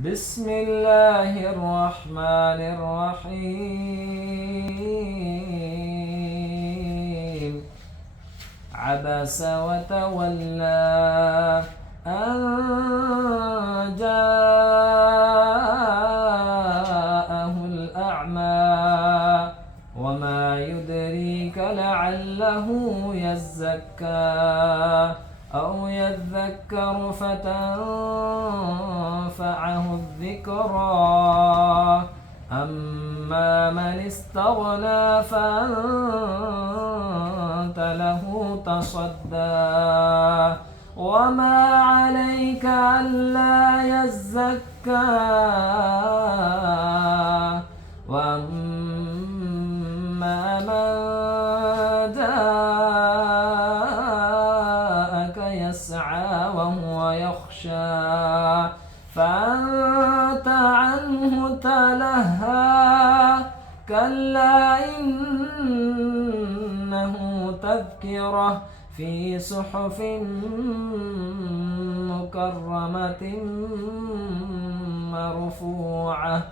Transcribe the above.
بسم الله الرحمن الرحيم عبس وتولى أن جاءه الأعمى وما يدريك لعله يزكى أو يذكر فتنفعه الذكرى أما من استغنى فأنت له تصدى وما عليك ألا يزكى وأما من جاءك يسعى وهو يخشى فأنت عنه تلهى كلا إنه تذكرة في صحف مكرمة مرفوعة